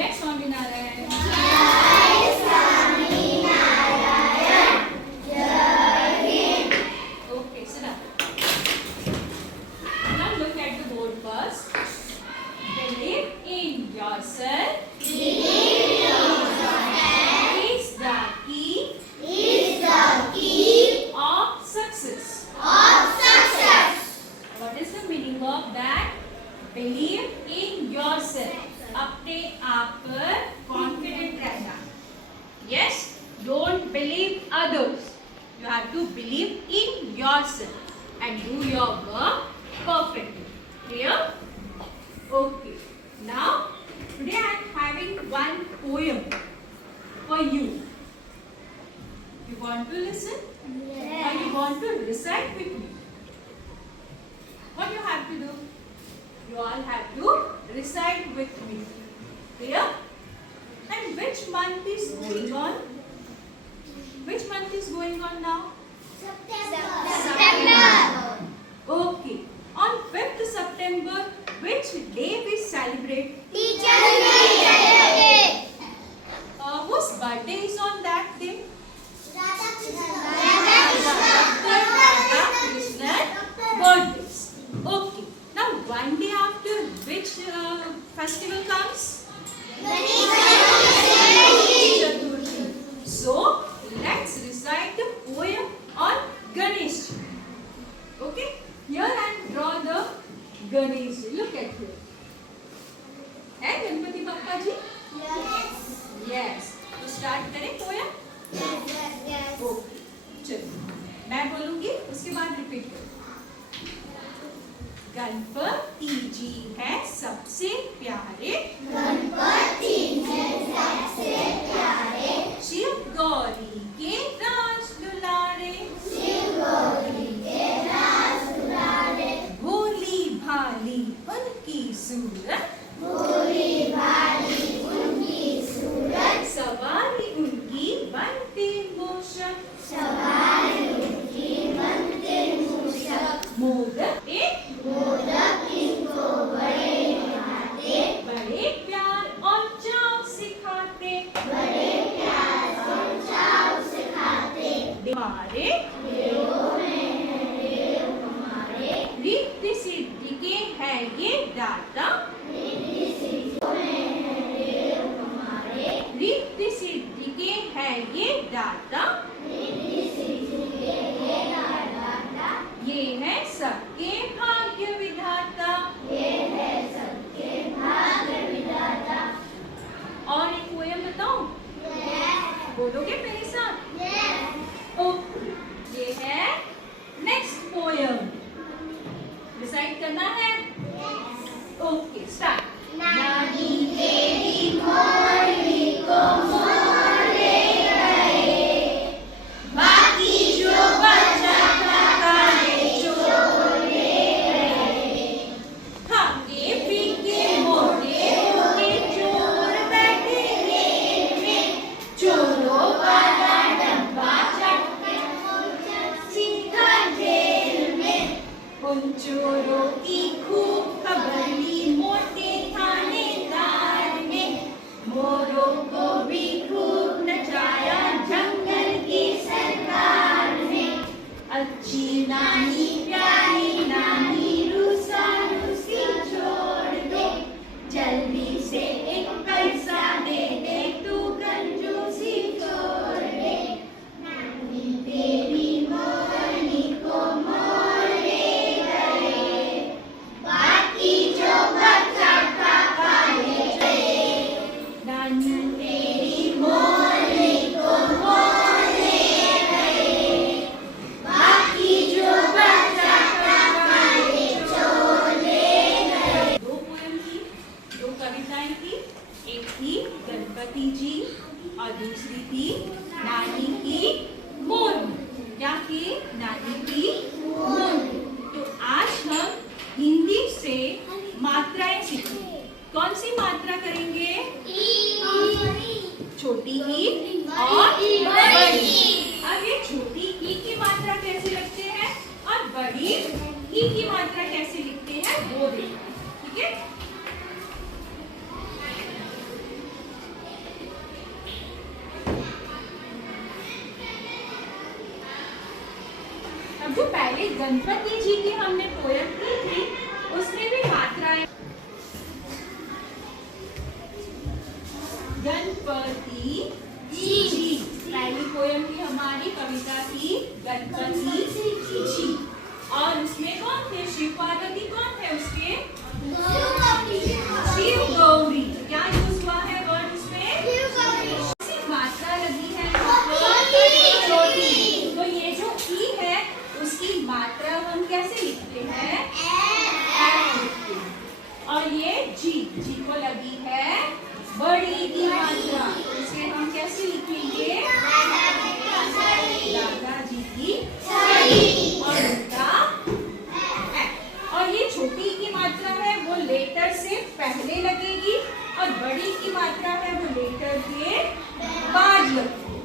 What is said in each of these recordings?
जय स्वामीनारायण। जय स्वामीनारायण। जय Hind. Okay, sit up. Now look at the board first. Believe in yourself. Believe in yourself Is the key is the key of success. of success. What is the meaning of that? Believe in yourself. अपने आप पर confident रहना. Yes, don't believe others. You have to believe in yourself and do your work perfectly. Clear? Okay. Now, today I am having one poem for you. You want to listen? Or you want to recite with me? What you have to do? You all have to recite with me. Clear? And which month is going on? Which month is going on now? September. Okay. On 5th September, which day we celebrate? Teacher's Day. Whose birthday is on that day? Radha-Krishnan birthdays. Okay. Now, one day after which festival comes? Chaturthi. So, let's recite the poem on Ganesh. Okay? Here I draw the Ganesh. Look at here. है गणपति बप्पा जी? Yes. तो start करें poem? Okay. चलो. मैं बोलूंगी उसके बाद repeat करो. गणपति जी है सबसे प्यारे. गणपति जी सबसे प्यारे. शिव गौरी के राज दुलारे. शिव गौरी के राज दुलारे. भोली भाली उनकी सूरत. भोली भाली उनकी सूरत. सवारी उनकी बनती मूषक. सवारी उनकी बनते मूषक. मोदक एक मोदक इनको बड़े बनाते. बड़े प्यार और चाव सिखाते. बड़े प्यार और चाव सिखाते. हमारे देवों में है देव हमारे. रिद्धि सिद्धि के है ये दाता. रिद्धि सिद्धियों में है देव हमारे. रिद्धि सिद्धि के है ये दाता. रिद्धि सिद्धि के ये दाता. ये है सबके भाग्य विधाता. ये है सबके भाग्य विधाता. और एक पोयम बताऊं? बोलोगे मेरे साथ? ओके. ये है नेक्स्ट पोयम. डिसाइड करना है? Okay start. नानी तेरी मोरनी को मोर ले गए. बाकी जो बचा था काले चोर ले गए. खाके पीके मोटे होके चोर बैठे रेल में. चोरों वाला डब्बा चढ़ के सीधा जेल में. उन चोरों की खूब खबर ली मोटे थानेदार ने. मोरों को भी खूब नचाया जंगल की सरकार ने. अच्छी नानी प्यारी नानी रूसा रूसी छोड़ दे. जल्दी से एक पैसा दे दे तू कंजूसी छोड़ दे. नानी तेरी मोरनी को मोर ले गए. बाकी जो बचा था काले चोर. नानी तेरी मोरनी को मोर ले गए. बाकी जो बचा था काले चोर ले गए. दो पोयम थी, दो कविताएं थी. एक थी गणपति जी और दूसरी थी नानी की मोरनी. क्या थी? नानी की मोरनी. तो आज हम हिंदी से मात्राएं सीखेंगे. कौन सी मात्रा करेंगे? छोटी ई और बड़ी. अब ये छोटी ई की मात्रा कैसे लिखते हैं और बड़ी ई की मात्रा कैसे लिखते हैं वो देखो. ठीक है? गणपति जी की हमने पोयम की थी, उसमें भी मात्राएं। गणपति जी, पहली पोयम की हमारी कविता थी गणपति जी। और उसमें कौन थे? शिव पार्वती। कौन थे उसके? शिव गौरी। क्या यूज हुआ है वर्ड उसमें? मात्रा लगी है छोटी। तो ये जो ई है उसकी मात्रा हम कैसे लिखते हैं? एफ लिखते हैं। और ये जी को लगी है बड़ी की मात्रा, इसे हम कैसे लिखेंगे? दादाजी की और उनका एफ। और ये छोटी की मात्रा है वो लेटर से पहले लगेगी और बड़ी की मात्रा है वो लेटर के बाद लगेगी,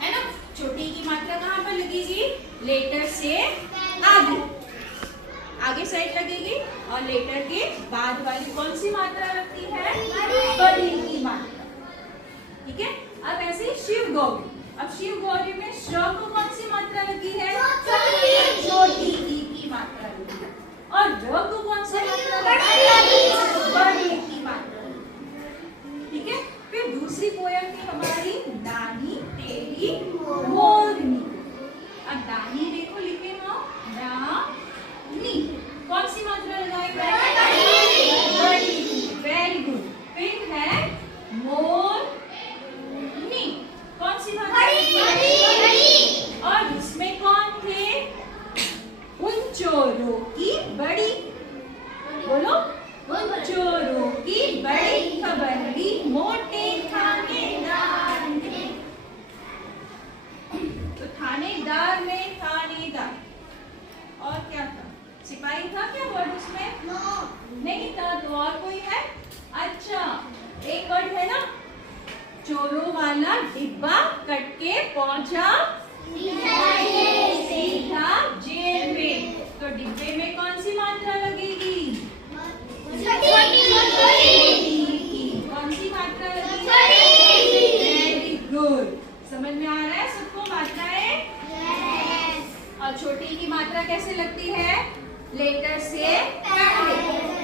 है ना। छोटी की मात्रा कहाँ पर लगेगी? लेटर से आगे साइड लगेगी और लेटर के बाद वाली कौन सी मात्रा लगती है? बड़ी की मात्रा। ठीक है। अब ऐसे शिव गौरी। अब शिव गौरी में श को कौन सी मात्रा लगी है? छोटी की मात्रा लगी है। और र को कौन सी मात्रा लगी है? बड़ी की मात्रा। ठीक है। फिर दूसरी पोयम थी हमारी नानी तेरी मोरनी। अब नानी देखो लिखे हो नानी, कौन सी मात्रा लगाएंगे? बड़ी। Very good. फिर है मोरनी, कौन सी मात्रा? बड़ी। और इसमें कौन थे? उन चोरों की बड़ी। बोलो, उन चोरों की बड़ी खबर ली मोटे थानेदार ने। तो थानेदार में थानेदार और क्या था? सिपाही था क्या वर्ड उसमें? नहीं था। तो और कोई है? अच्छा, एक वर्ड है ना, चोरों वाला डिब्बा कट के पहुंचा सीधा जेल में। तो डिब्बे में कौन सी मात्रा लगेगी? कौन सी मात्रा लगेगी? Very good. समझ में आ रहा है सबको मात्राएं? और छोटी की मात्रा कैसे लगती है? लेटर से पहले।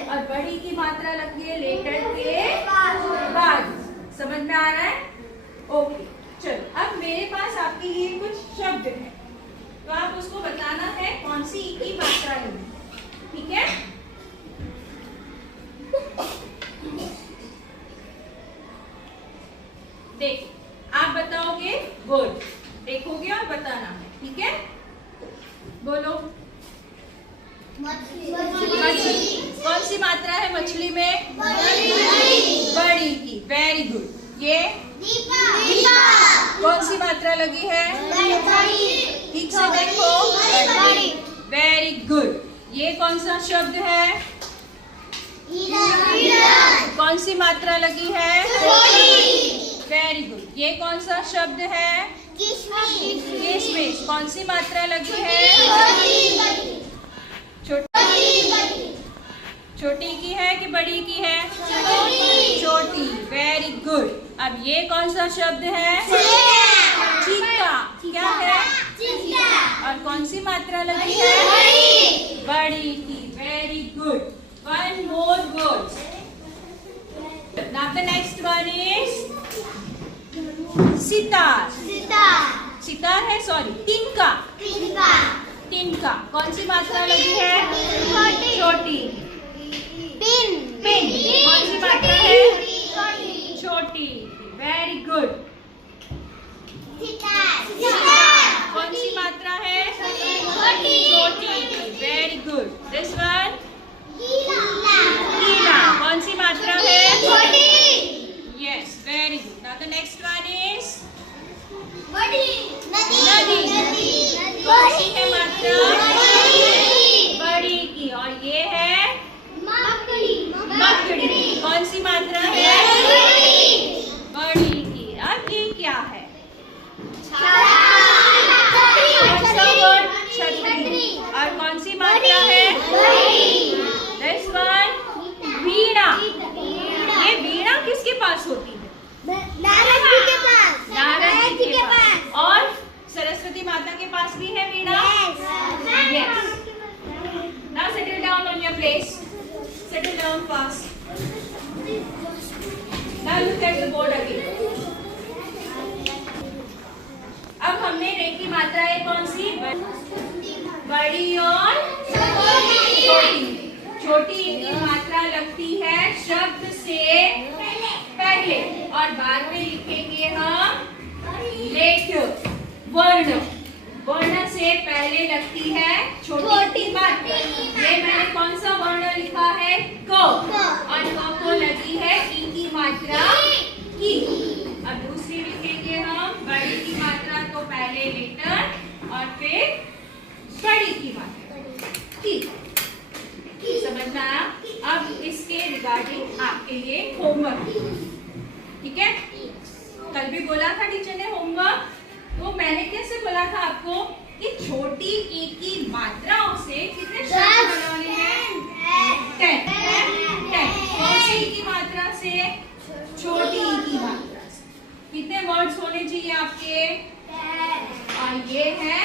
और बड़ी की मात्रा लगती है लेटर के बाद। समझ में आ रहा है? ओके, चलो अब मेरे पास आपके लिए कुछ शब्द है, तो आप उसको बताना है कौन सी ई की मात्रा लगी। ठीक है। देखिए, आप बताओगे वर्ड, देखोगे और बताना है। ठीक है। बोलो। मछली। कौन सी मात्रा है मछली में? बड़ी की। Very good. ये कौन सी मात्रा लगी है? ठीक से देखो। Very good. ये कौन सा शब्द है? कौन सी मात्रा लगी है? Very good. ये कौन सा शब्द है? किशमिश। कौन सी मात्रा लगी है? छोटी की है कि बड़ी की है? छोटी। Very good. अब ये कौन सा शब्द है? चीता। क्या है? और कौन सी मात्रा लगी है? बड़ी की। Very good. One more word. Now the next one is sitar. Sitar है, सॉरी, तिनका। तिनका। कौन सी मात्रा लगी है? छोटी। पिन। कौन सी मात्रा है? छोटी। Very good. कौन सी मात्रा है? छोटी। Very good. This one? कीला। कौन सी मात्रा है? Yes, very good. Now the next one is नदी। कौन सी है मात्रा? बड़ी की। और ये है come fast. Now look at the board again. अब हमने रे की मात्राएं कौन सी? बड़ी और छोटी। छोटी की मात्रा लगती है शब्द से पहले और बाद में लिखेंगे हम लेटर। वर्ण, वर्ण से पहले लगती है छोटी मात्रा। ये मैंने कौन सा वर्ण लिखा है? क। और क को लगी है ई की मात्रा की। अब दूसरी लिखेंगे हम बड़ी की मात्रा तो पहले लेटर और फिर बड़ी की मात्रा की। समझ में आया? अब इसके रिगार्डिंग आपके लिए होमवर्क, ठीक है? कल भी बोला था टीचर ने होमवर्क, तो मैंने कैसे बोला था आपको कि छोटी ई की मात्राओं से कितने शब्द बनाने हैं? 10। कौन सी ई की मात्रा से? छोटी ई की मात्रा से। कितने वर्ड्स होने चाहिए आपके? और ये है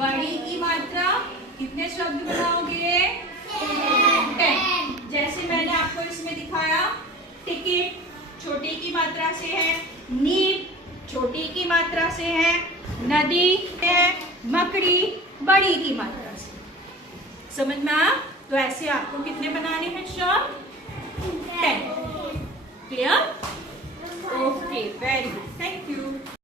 बड़ी की मात्रा। कितने शब्द बनाओगे? 10। जैसे मैंने आपको इसमें दिखाया, टिकट छोटी की मात्रा से है, नीट छोटी की मात्रा से है, नदी है, मकड़ी बड़ी की मात्रा से। समझ में आया? तो ऐसे आपको कितने बनाने हैं शब्द? 10। Clear? Okay, very good, thank you.